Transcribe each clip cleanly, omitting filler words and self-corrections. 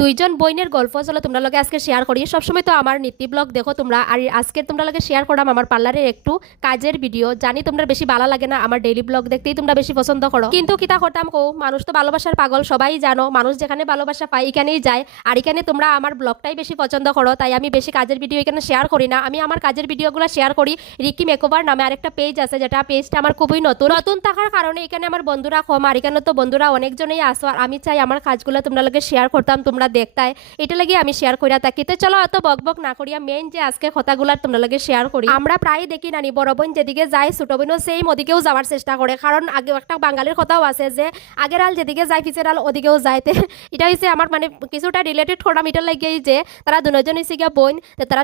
দুইজন বইনের গল্প চলো তোমরা লগে আজকে শেয়ার করি। সবসময় তো আমার নীতি ব্লগ দেখো তোমরা, আর আজকে তোমরা লগে শেয়ার করলাম আমার পার্লারের একটু কাজের ভিডিও। জানি তোমরা বেশি ভালো লাগে না, আমার ডেইলি ব্লগ দেখতেই তোমরা বেশি পছন্দ করো, কিন্তু কিতা করতাম কো, মানুষ তো ভালোবাসার পাগল, সবাই জানো। মানুষ যেখানে ভালোবাসা পায় এখানেই যায়, আর এখানে তোমরা আমার ব্লগটাই বেশি পছন্দ করো, তাই আমি বেশি কাজের ভিডিও এখানে শেয়ার করি না। আমি আমার কাজের ভিডিওগুলো শেয়ার করি রিকি মেকওভার নামে আরেকটা পেজ আছে, যেটা পেজটা আমার খুবই নতুন নতুন থাকার কারণে এখানে আমার বন্ধুরা কম, আর এখানে তো বন্ধুরা অনেকজনই আসো, আর আমি চাই আমার কাজগুলো তোমরা লগে শেয়ার করতাম, তোমরা দেখতাই, এটা লাগে আমি শেয়ার করিয়া থাকি। তো চলো এত বক বক না করিয়া মেইন যে আজকে কথাগুলো তোমরা লাগে শেয়ার করি। আমরা প্রায় দেখি নানি বড় বোন যেদিকে যায় ছোট বোনও সেই ওদিকেও যাওয়ার চেষ্টা করে, কারণ আগে একটা বাঙালির কথাও আছে যে আগের আল যেদিকে যায় পিছের আল ওদিকেও যাইতে। এটা হচ্ছে আমার মানে কিছুটা রিলেটেড করলাম, এটা লাগিয়েই যে তারা দুজন হচ্ছে গিয়া বোন, তারা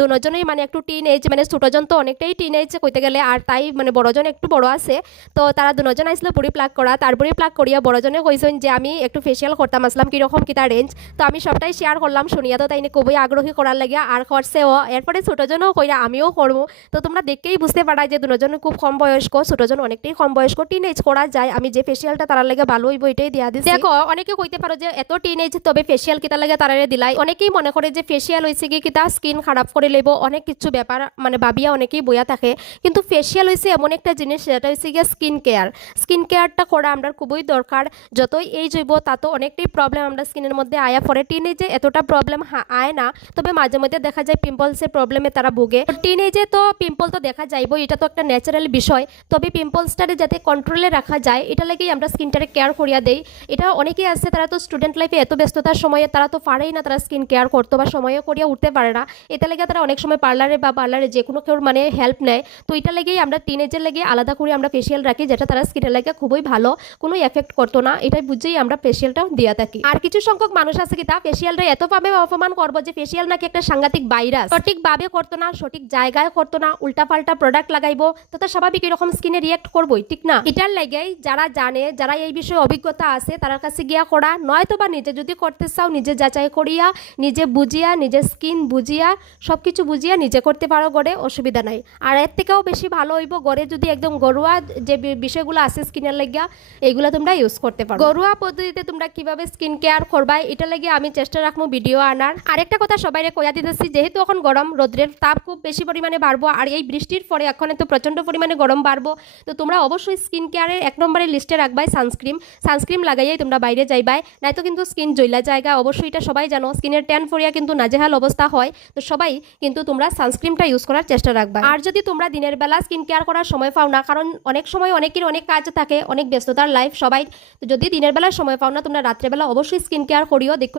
দুজনেই মানে একটু টিন এজ, মানে ছোটজন তো অনেকটাই টিন এজ কইতে গেলে, আর তাই মানে বড়জন একটু বড় আছে। তো তারা দুজন আসলে বুড়ি প্লাক করা, তারপরে প্লাক করিয়া বড়জনে কইছেন যে আমি একটু ফেসিয়াল করতাম, আসলাম কিরকম কিতা রেঞ্জ। তো আমি সবটাই শেয়ার করলাম, শুনিয়া তো তাই খুবই আগ্রহী করার লাগিয়া, আর করছেও। এরপরে ছোটজনও কইরা আমিও করবো। তো তোমরা দেখেই বুঝতে পারা যে দুজন খুব কম বয়স্ক, ছোটজন অনেকটাই কম বয়স্ক, টিন এজ করা যায়। আমি যে ফেসিয়ালটা তার লাগে ভালো হইব এটাই দিয়া দিচ্ছি। দেখো অনেকে কইতে পারো যে এত টিন এজ তবে ফেসিয়াল কিতা লাগে তারারে দিলাই। অনেকেই মনে করে যে ফেসিয়াল হয়েছে কি কিতা স্কিন খারাপ করে লইব, অনেক কিছু ব্যাপার মানে ভাবিয়া অনেকেই বইয়া থাকে। কিন্তু ফেসিয়াল হয়েছে এমন একটা জিনিস, সেটা হচ্ছে গিয়ে স্কিন কেয়ার। স্কিন কেয়ারটা করা আমরা খুবই দরকার। যতই এই জৈব তা তো অনেকটাই প্রবলেম আমরা স্কিনের মধ্যে আয়া পরে। টিনেজে এতটা প্রবলেম আয় না, তবে মাঝে মধ্যে দেখা যায় পিম্পলসের প্রবলেমে তারা ভুগে। টিনেজে তো পিম্পল তো দেখা যাইব, এটা তো একটা ন্যাচারাল বিষয়। তবে পিম্পলসটারে যাতে কন্ট্রোলে রাখা যায় এটা লাগেই আমরা স্কিনটারে কেয়ার করিয়া দেই। এটা অনেকেই আছে তারা তো স্টুডেন্ট লাইফে এত ব্যস্ততার সময়ে তারা তো পারেই না, তারা স্কিন কেয়ার করতে বা সময়ও করিয়া উঠতে পারে না। এটা লেগে তারা অনেক সময় পার্লারে যে কোনো কেউ মানে হেল্প নেয়। তো এটা লেগেই আমরা টিনেজের লেগে আলাদা করে আমরা ফেসিয়াল রাখি, যেটা তারা স্কিনের লাগে খুবই ভালো, কোনো এফেক্ট করতো না। এটাই বুঝেই আমরা ফেসিয়ালটা দিয়া থাকি। আর কিছু সংখ্যক মানুষ আছে কি তা ফেসিয়ালটা এতভাবে অপমান করবো যে ফেসিয়াল নাকি একটা সাংঘাতিক ভাইরাস, সঠিকভাবে করতো না, সঠিক জায়গায় করতো না, উল্টাপাল্টা প্রোডাক্ট লাগাইবো, তো তার স্বাভাবিক এরকম স্কিনে রিয়েক্ট করবোই, ঠিক না? এটার লাগেই যারা জানে, যারা এই বিষয়ে অভিজ্ঞতা আছে তার কাছে গিয়া করা, নয়তো বা নিজে যদি করতে চাও নিজে যাচাই করিয়া, নিজে বুঝিয়া, নিজের স্কিন বুঝিয়া, সবকিছু বুঝিয়া নিজে করতে পারো গড়ে, অসুবিধা নাই। আর এর থেকেও বেশি ভালো হইব গড়ে যদি একদম ঘরোয়া যে বিষয়গুলো আছে স্কিনের লাগিয়া এইগুলো তোমরা ইউজ করতে পারো। ঘরোয়া পদ্ধতিতে তোমরা কিভাবে স্কিন কেয়ার করবা এটা লাগে আমি চেষ্টা রাখবো ভিডিও আনার। আরেকটা কথা সবাইরে কইয়া দিতেছি, যেহেতু এখন গরম, রোদ্রের তাপ খুব বেশি পরিমাণে বাড়বো, আর এই বৃষ্টির পরে এখন তো প্রচন্ড পরিমাণে গরম বাড়বো। তো তোমরা অবশ্যই স্কিন কেয়ারের এক নম্বরের লিস্টে রাখবাই সানস্ক্রিন লাগাইয়াই তোমরা বাইরে যাইবাই, নয়তো কিন্তু স্কিন জইলা জায়গা। অবশ্যই এটা সবাই জানো, স্কিনের ট্যান ফরিয়া কিন্তু নাজেহাল অবস্থা হয়। তো সবাই কিন্তু তোমরা সানস্ক্রিনটা ইউজ করার চেষ্টা রাখবা। আর যদি তোমরা দিনের বেলা স্কিন কেয়ার করার সময় পাও না, কারণ অনেক সময় অনেকের অনেক কাজ থাকে, অনেক ব্যস্ততার লাইফ সবাই, তো যদি দিনের বেলা সময় পাও না তোমরা রাত্রেবেলা অবশ্যই স্কিন কেয়ার করিও। দেখো